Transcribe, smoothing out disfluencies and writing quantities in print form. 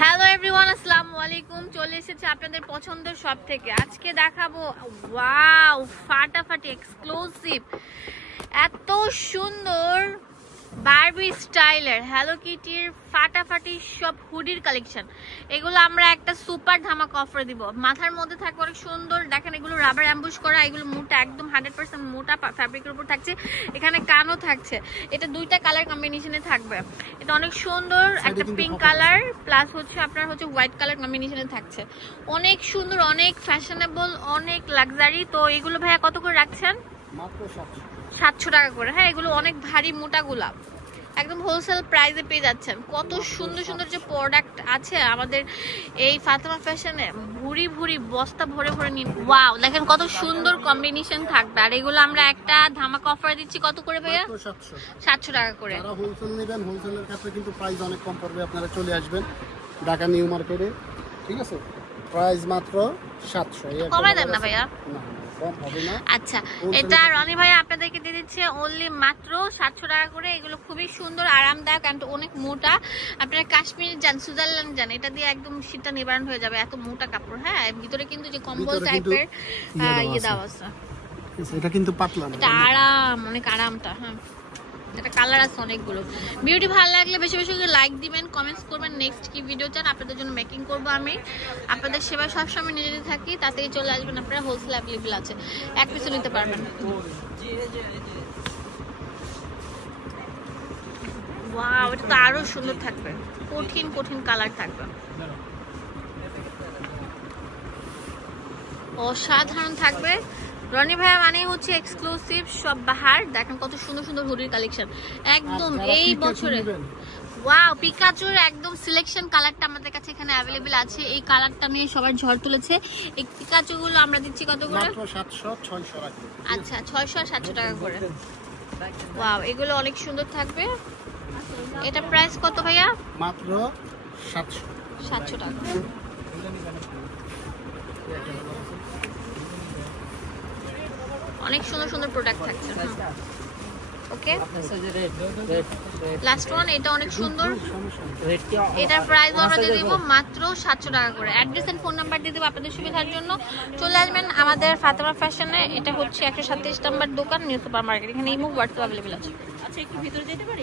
Hello everyone, আসসালামু আলাইকুম। চলে এসেছে আপনাদের পছন্দের শপ থেকে। আজকে দেখাবো ওয়াও ফাটাফাটি এক্সক্লুসিভ এত সুন্দর বারবি স্টাইলের হ্যালো কিটির ফাটাফাটি সব হুডির কালেকশন। এগুলো আমরা একটা সুপার ধামাকা অফার দিব। মাথার মধ্যে থাকবে অনেক সুন্দর, দেখেন এগুলো রাবার অ্যাম্বুশ করা, এগুলো মোটা একদম 100% মোটা ফ্যাব্রিকের উপর থাকছে। এখানে কানও থাকছে, এটা দুইটা কালার কম্বিনেশনে থাকবে। এটা অনেক সুন্দর, একটা পিঙ্ক কালার প্লাস হচ্ছে আপনার হচ্ছে হোয়াইট কালার কম্বিনেশনে থাকছে। অনেক সুন্দর, অনেক ফ্যাশনেবল, অনেক লাক্সারি। তো এগুলো ভাইয়া কত করে রাখছেন? মাত্র 700 টাকা করে। হ্যাঁ, এগুলো অনেক ভারী মোটা গোলাপ, একদম হোলসেল প্রাইসে পেয়ে যাচ্ছেন। কত সুন্দর সুন্দর যে প্রোডাক্ট আছে আমাদের এই ফাতেমা ফ্যাশনে, ভুরি ভুরি বস্তা ভরে ভরে নিন। ওয়াও, দেখেন কত সুন্দর কম্বিনেশন থাকবে। আর এগুলো আমরা একটা ধামাকা অফার দিচ্ছি কত করে ভাইয়া? 700 টাকা করে। যারা হোলসেল নেবেন, হোলসেলের ক্ষেত্রে কিন্তু প্রাইস অনেক কম পড়বে। আপনারা চলে আসবেন ঢাকা নিউ মার্কেটে, ঠিক আছে? প্রাইস মাত্র 700। কমাই দেন না ভাইয়া? না, কম হবে না। আচ্ছা, এটা রনি ভাই আপনাদেরকে দিয়ে দিচ্ছে অনলি মাত্র 700 টাকা করে। এগুলো খুবই সুন্দর, আরামদায়ক এন্ড অনেক মোটা। আপনারা কাশ্মীর যান, সুইজারল্যান্ড যান, এটা দিয়ে একদম শীতটা নিবারণ হয়ে যাবে, এত মোটা কাপড়। হ্যাঁ, ভিতরে কিন্তু যে কম্বল টাইপের ইয়ে দেওয়া আছে। এটা কিন্তু পাতলা না, এটা আরাম, অনেক আরামটা। হ্যাঁ, এটা কালার আছে অনেকগুলো। ভিডিওটি ভালো লাগলে বেশি বেশি করে লাইক দিবেন, কমেন্টস করবেন। নেক্সট কি ভিডিও চান আপনাদের জন্য মেকিং করব আমি। আপনাদের সেবা সবসময় নিজেদের থাকি, তাতেই চলে আসবেন। আপনারা হোলসেল অ্যাভেলেবল আছে, এক পিসও নিতে পারবেন। ওয়াও, এটা তো আরো সুন্দর থাকবে, কঠিন কঠিন কালার থাকবে, অসাধারণ থাকবে। রনি ভাইয়া মানে হচ্ছে এক্সক্লুসিভ সব বাহার। দেখেন কত সুন্দর সুন্দর হুডির কালেকশন একদম এই বছরে। ওয়াও, পিকাচুর একদম সিলেকশন কালারটা আমাদের কাছে এখানে অ্যাভেলেবল আছে। এই কালারটা নিয়ে সবাই ঝড় তুলেছে। এই পিকাচু গুলো আমরা দিচ্ছি কত করে? মাত্র 700 600 টাকা। আচ্ছা, 600 আর 700 টাকা করে। ওয়াও, এগুলো অনেক সুন্দর থাকবে। এটা প্রাইস কত ভাইয়া? মাত্র 700 টাকা। অনেক সুন্দর সুন্দর প্রোডাক্ট থাকছে। ওকে, লাস্ট ওয়ান, এটা অনেক সুন্দর। এটার প্রাইস আমরা দিয়ে দেবো মাত্র 700 টাকা করে। অ্যাড্রেস এন্ড ফোন নাম্বার দিয়ে দেবো আপনাদের সুবিধার জন্য। চলে আসবেন আমাদের ফাতেমা ফ্যাশনে। এটা হচ্ছে 137 নম্বর দোকান, নিউ সুপার মার্কেট। এখানে ইমো হোয়াটসঅ্যাপ অ্যাভেলেবল আছে। আচ্ছা, একটু ভিতরে যেতে পারি?